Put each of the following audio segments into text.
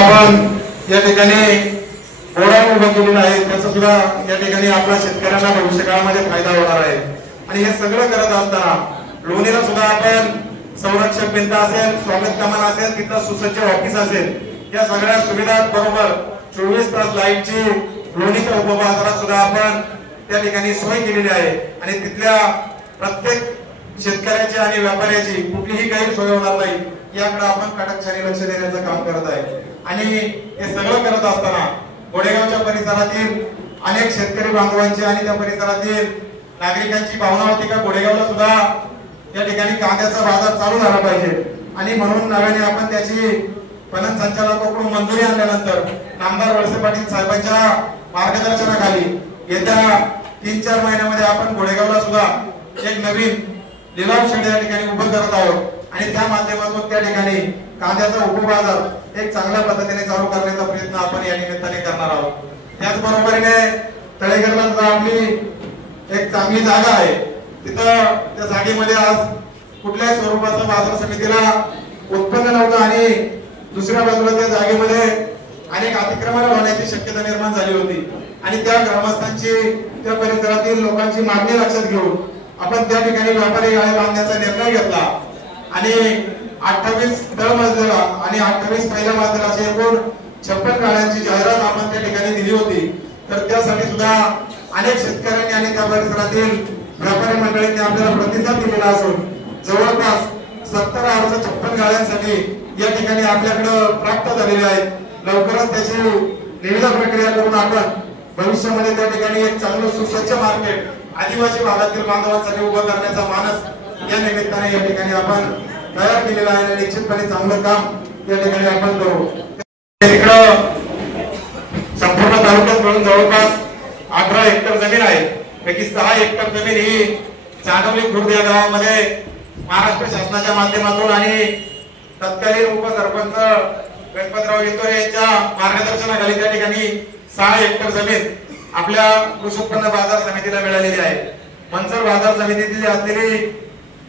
आपण या ठिकाणी गोडाऊन उभं केलेलं आहे, त्याचा सुद्धा या ठिकाणी आपल्या शेतकऱ्यांना भविष्यकाळामध्ये फायदा होणार आहे। आणि हे सगळं करत असताना लोणीला सुद्धा आपण संरक्षक भिंत असेल, स्वागत कमान असेल, तिथं सुसज्ज ऑफिस असेल, या सगळ्या सुविधा बरोबर 24 तास लाईटची लोणीच्या उपबाजारात सुद्धा आपण त्या ठिकाणी सोय केलेली आहे। आणि तिथल्या प्रत्येक शेतकऱ्याची आणि व्यापाऱ्याची कुठलीही गैरसोय होणार नाही याकडे आपण कटाक्षाने लक्ष देण्याचं काम करत आहे। आणि हे सगळं करत असताना गोडेगावच्या परिसरातील अनेक शेतकरी बांधवांची आणि त्या परिसरातील नागरिकांची भावना होती का गोडेगावला सुद्धा या ठिकाणी कांद्याचा बाजार चालू झाला पाहिजे। आणि म्हणून नव्याने आपण त्याची पणन संचालकाकडून मंजुरी आणल्यानंतर नामदार वळसे पाटील साहेबांच्या मार्गदर्शनाखाली येत्या 3-4 महिन्यामध्ये आपण गोडेगावला सुद्धा एक नवीन लिलाव शेड या ठिकाणी उभं करत आहोत। आणि त्या माध्यमातून त्या ठिकाणी कांद्याचा उपबाजार एक चांगल्या पद्धतीने चालू करण्याचा प्रयत्न आपण या निमित्ताने करणार आहोत। त्याचबरोबरीने तळेगरला सुद्धा आपली एक चांगली जागा आहे, तिथं त्या जागेमध्ये आज कुठल्याही स्वरूपाचं बाजार समितीला उत्पन्न नव्हतं आणि दुसऱ्या बाजूला त्या जागेमध्ये अनेक अतिक्रमण होण्याची शक्यता निर्माण झाली होती। आणि त्या ग्रामस्थांची, त्या परिसरातील लोकांची मागणी लक्षात घेऊन आपण त्या ठिकाणी व्यापारी गाळे बांधण्याचा निर्णय घेतला आणि 28 तळमजला आणि 28 पहिल्या मजला असे एकूण 56 गाळ्यांची जाहिरात आपण त्या ठिकाणी दिली होती। तर त्यासाठी सुद्धा अनेक शेतकऱ्यांनी आणि त्या परिसरातील व्यापारी मंडळींनी आपल्याला प्रतिसाद दिलेला असून जवळपास 70,56 गाळ्यांसाठी या ठिकाणी आपल्याकडे प्राप्त झालेले आहेत। लवकरच त्याची निविदा प्रक्रिया करून आपण भविष्यामध्ये त्या ठिकाणी एक चांगलं सुसज्ज मार्केट आदिवासी भागातील बांधवांसाठी उभं करण्याचा मानस या निमित्ताने या ठिकाणी आपण तयार केलेला आहे। निश्चितपणे चांगलं काम या ठिकाणी आपण करू। इकडं संपूर्ण तालुक्यात मिळून जवळपास 18 हेक्टर जमीन आहे, पैकी 6 हेक्टर जमीन ही चांदवली खुर्द या गावामध्ये महाराष्ट्र शासनाच्या माध्यमातून आणि तत्कालीन उपसरपंच गणपतराव येतोरे यांच्या मार्गदर्शनाखाली त्या ठिकाणी 6 हेक्टर जमीन आपल्या कृषी उत्पन्न बाजार समितीला मिळालेली आहे। मनसर बाजार समितीतील असलेली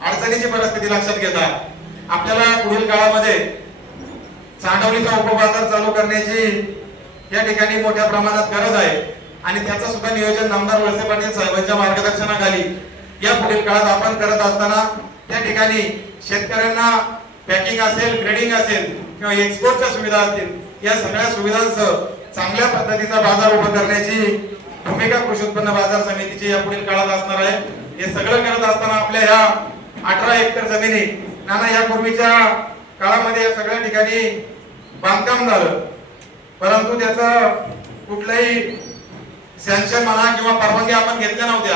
अडचणीची परिस्थिती लक्षात घेता आपल्याला पुढील काळामध्ये चांदवलीचा उपबाजार चालू करण्याची या ठिकाणी मोठ्या प्रमाणात गरज आहे। आणि त्याचं सुद्धा नियोजन नामदार वळसे पाटील साहेबांच्या मार्गदर्शनाखाली या पुढील काळात आपण करत असताना त्या ठिकाणी शेतकऱ्यांना पॅकिंग असेल, ग्रेडिंग असेल किंवा एक्सपोर्टच्या सुविधा असतील, या सगळ्या सुविधांसह चांगल्या पद्धतीचा बाजार उभा करण्याची भूमिका कृषी उत्पन्न बाजार समितीची या पुढील काळात असणार आहे। हे सगळं करत असताना आपल्या ह्या 18 हेक्टर जमिनी नाना यापूर्वीच्या काळामध्ये या सगळ्या ठिकाणी बांधकाम झालं, परंतु त्याचं कुठलंही सँक्शन म्हणा किंवा परवानगी आपण घेतल्या नव्हत्या।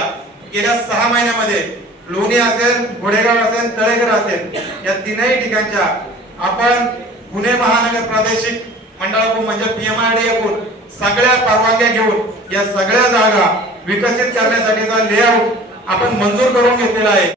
गेल्या 6 महिन्यामध्ये लोणी असेल, गोडेगाव असेल, तळेगर असेल, या तीनही ठिकाणच्या आपण पुणे महानगर प्रादेशिक मंडळाकडून म्हणजे PMRDA सगळ्या परवानग्या घेऊन या सगळ्या जागा विकसित करण्यासाठीचा लेआउट आपण मंजूर करून घेतलेला आहे।